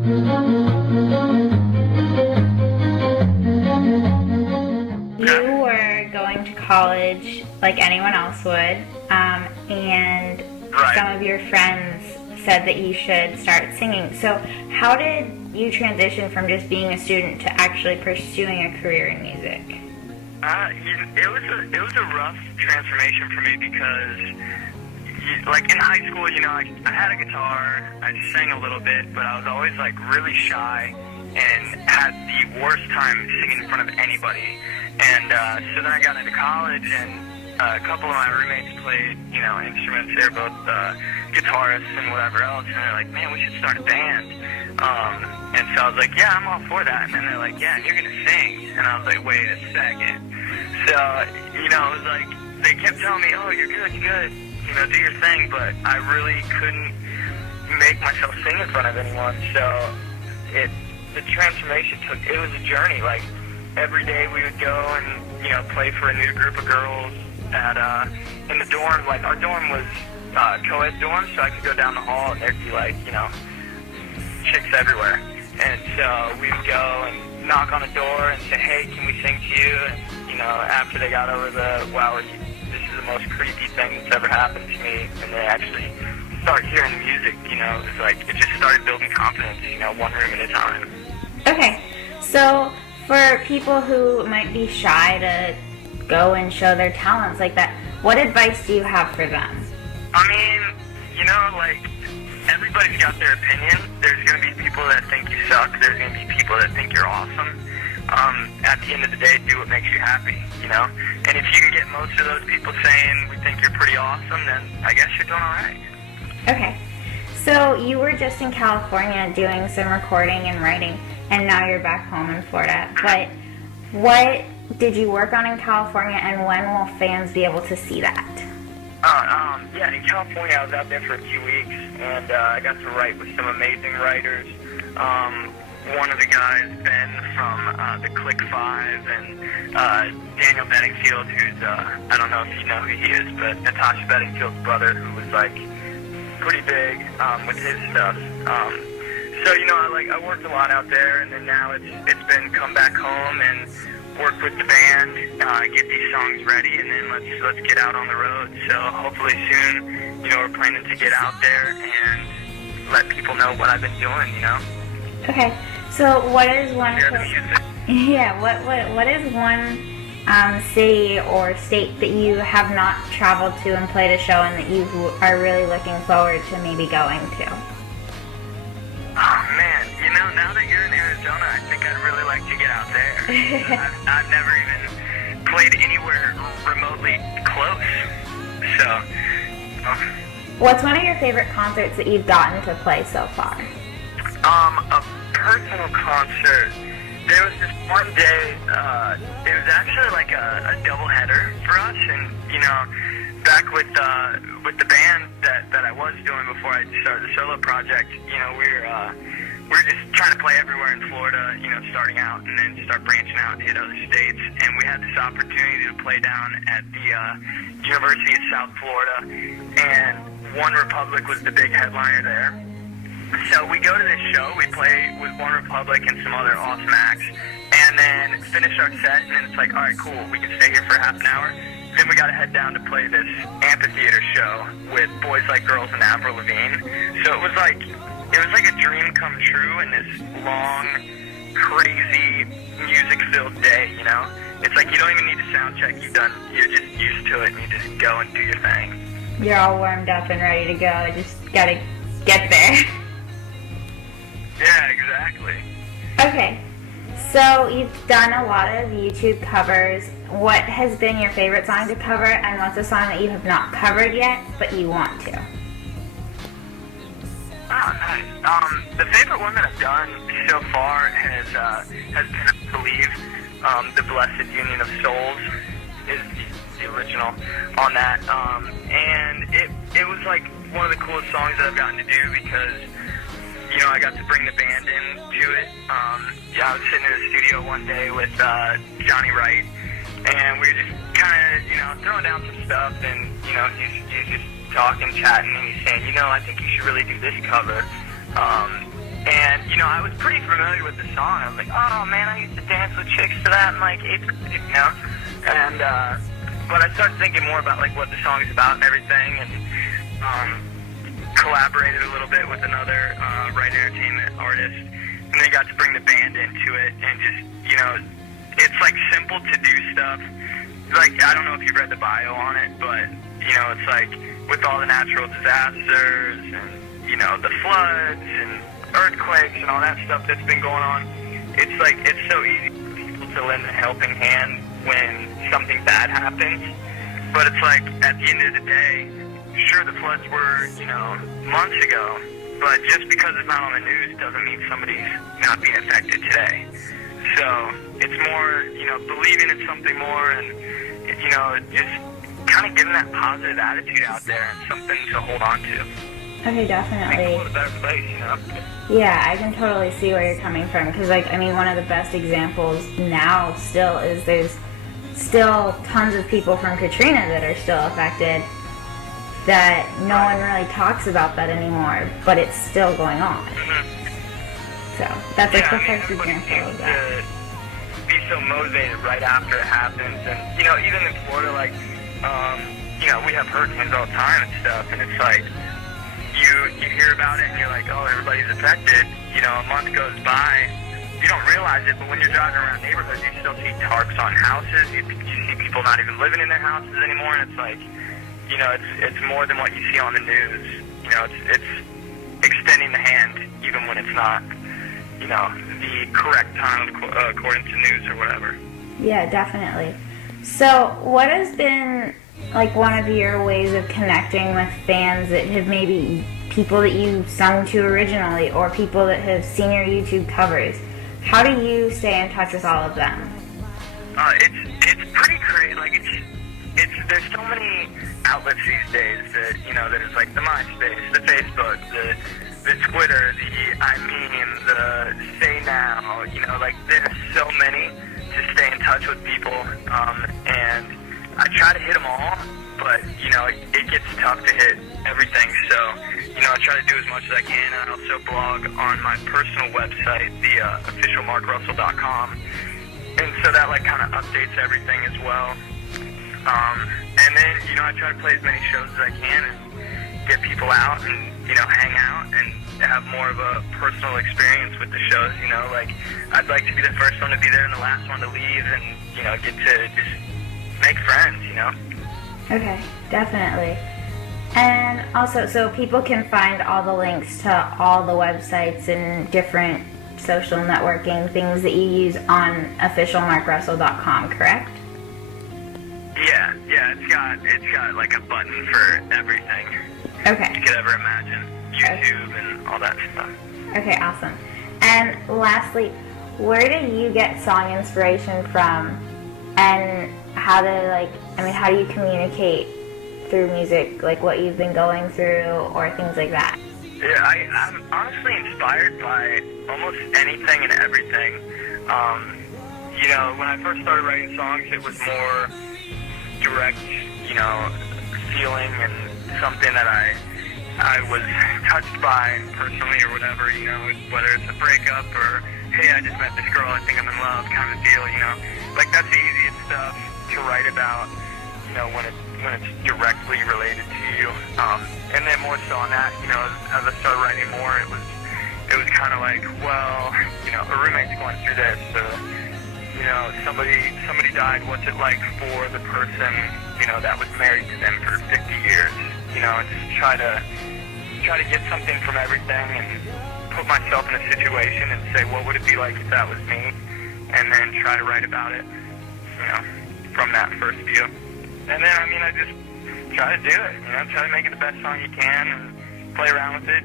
You were going to college like anyone else would, and Right. some of your friends said that you should start singing. So how did you transition from just being a student to actually pursuing a career in music? It was a rough transformation for me because, like in high school, I had a guitar, I sang a little bit, but I was always like really shy and had the worst time singing in front of anybody. And so then I got into college, and a couple of my roommates played, instruments. They're both guitarists and whatever else, and they're like, man, we should start a band. And so I was like, yeah, I'm all for that. And then they're like, yeah, you're gonna sing. And I was like, wait a second. So, it was like, they kept telling me, oh, you're good, do your thing, but I really couldn't make myself sing in front of anyone. So the transformation it was a journey. Like, every day we would go and, play for a new group of girls in the dorm. Like, our dorm was co-ed dorm, so I could go down the hall and there'd be like, chicks everywhere. And so we would go and knock on a door and say, hey, can we sing to you? And, after they got over wow, this is the most creepy thing that's ever happened to me, and they actually start hearing the music, it's like, it just started building confidence, one room at a time. Okay, so for people who might be shy to go and show their talents like that, what advice do you have for them? I mean, like, everybody's got their opinion. There's going to be people that think you suck. There's going to be people that think you're awesome. At the end of the day, do what makes you happy, And if you can get most of those people saying, we think you're pretty awesome, then I guess you're doing all right. Okay, so you were just in California doing some recording and writing, and now you're back home in Florida. But what did you work on in California, and when will fans be able to see that? Yeah, in California, I was out there for a few weeks, and I got to write with some amazing writers. One of the guys, Ben from the Click 5, and Daniel Bedingfield, who's, I don't know if you know who he is, but Natasha Bedingfield's brother, who was, like, pretty big with his stuff. So, I worked a lot out there, and then now it's been come back home and work with the band, get these songs ready, and then let's get out on the road. So hopefully soon, we're planning to get out there and let people know what I've been doing, Okay, so what is one... Share the music. Yeah, what is one city or state that you have not traveled to and played a show in that you are really looking forward to maybe going to? Oh, man, now that you're in Arizona, I think I'd really like to get out there. I've never even played anywhere remotely close, so... What's one of your favorite concerts that you've gotten to play so far? A personal concert. There was this one day, it was actually like a double header for us, and back with the band that I was doing before I started the solo project, we were just trying to play everywhere in Florida, starting out, and then start branching out and hit other states. And we had this opportunity to play down at the University of South Florida, and One Republic was the big headliner there. So we go to this show, we play with One Republic and some other awesome acts, and then finish our set, and then it's like, all right, cool, we can stay here for half an hour. Then we got to head down to play this amphitheater show with Boys Like Girls and Avril Lavigne. So it was like a dream come true in this long, crazy, music-filled day, It's like you don't even need to sound check. You're just used to it, and you just go and do your thing. You're all warmed up and ready to go. Just gotta get there. Yeah, exactly. Okay, so you've done a lot of YouTube covers. What has been your favorite song to cover, and what's a song that you have not covered yet, but you want to? Oh, nice. The favorite one that I've done so far has been, I believe, The Blessed Union of Souls is the original on that. And it was like one of the coolest songs that I've gotten to do because, I got to bring the band into it. I was sitting in the studio one day with Johnny Wright, and we were just kind of, throwing down some stuff, and, he's just talking, chatting, and he's saying, I think you should really do this cover. And, you know, I was pretty familiar with the song. I was like, oh, man, I used to dance with chicks to that in, like, 8th grade, you know? And, but I started thinking more about, like, what the song is about and everything, and collaborated a little bit with another Right Entertainment artist, and then got to bring the band into it, and just, you know, it's, like, simple to do stuff. Like, I don't know if you've read the bio on it, but, you know, it's, like, with all the natural disasters and, you know, the floods and earthquakes and all that stuff that's been going on, it's like, it's so easy for people to lend a helping hand when something bad happens. But it's like, at the end of the day, sure, the floods were, you know, months ago, but just because it's not on the news doesn't mean somebody's not being affected today. So it's more, you know, believing in something more, and, you know, just kind of getting that positive attitude out there and something to hold on to. Okay, Make the definitely. world a better place, you know? Yeah, I can totally see where you're coming from, because, like, I mean, one of the best examples now still is there's still tons of people from Katrina that are still affected, that no one really talks about that anymore, but it's still going on. So that's like Yeah, the I mean, first everybody example seems of that. to be so motivated right after it happens. And, you know, even in Florida, like, you know, we have hurricanes all the time and stuff, and it's like, you hear about it and you're like, oh, everybody's affected. You know, a month goes by, you don't realize it, but when you're driving around neighborhoods, you still see tarps on houses. You see people not even living in their houses anymore, and it's like, you know, it's more than what you see on the news. You know, it's extending the hand even when it's not, you know, the correct time according to news or whatever. Yeah, definitely. So what has been like one of your ways of connecting with fans that have maybe people that you sung to originally, or people that have seen your YouTube covers? How do you stay in touch with all of them? It's pretty crazy. Like, it's there's so many outlets these days that, you know, there's like the MySpace, the Facebook, the Twitter, the I Mean, the Say Now, you know, like, there's so many to stay in touch with people, and I try to hit them all, but, you know, it gets tough to hit everything, so, you know, I try to do as much as I can, and I also blog on my personal website, the officialmarkrussell.com, and so that, like, kind of updates everything as well. And then, you know, I try to play as many shows as I can and get people out and, you know, hang out and have more of a personal experience with the shows, you know, like, I'd like to be the first one to be there and the last one to leave, and, you know, get to just make friends, you know? Okay, definitely. And also, so people can find all the links to all the websites and different social networking things that you use on officialmarkrussell.com, correct? Yeah, it's got like a button for everything Okay. you could ever imagine. YouTube and all that stuff. Okay, awesome. And lastly, where do you get song inspiration from, and how do you communicate through music, like what you've been going through or things like that? Yeah, I'm honestly inspired by almost anything and everything. You know, when I first started writing songs, it was more direct, you know, feeling and something that I was touched by personally or whatever, you know, whether it's a breakup or, hey, I just met this girl, I think I'm in love kind of deal, you know. Like, that's the easiest stuff to write about, you know, when it's directly related to you. And then more so on that, you know, as I started writing more, it was kind of like, well, you know, a roommate's going through this, you know, somebody died, what's it like for the person, you know, that was married to them for 50 years, you know, and just try to get something from everything and put myself in a situation and say, what would it be like if that was me, and then try to write about it, you know, from that first view. And then, I mean, I just try to do it, you know, try to make it the best song you can and play around with it.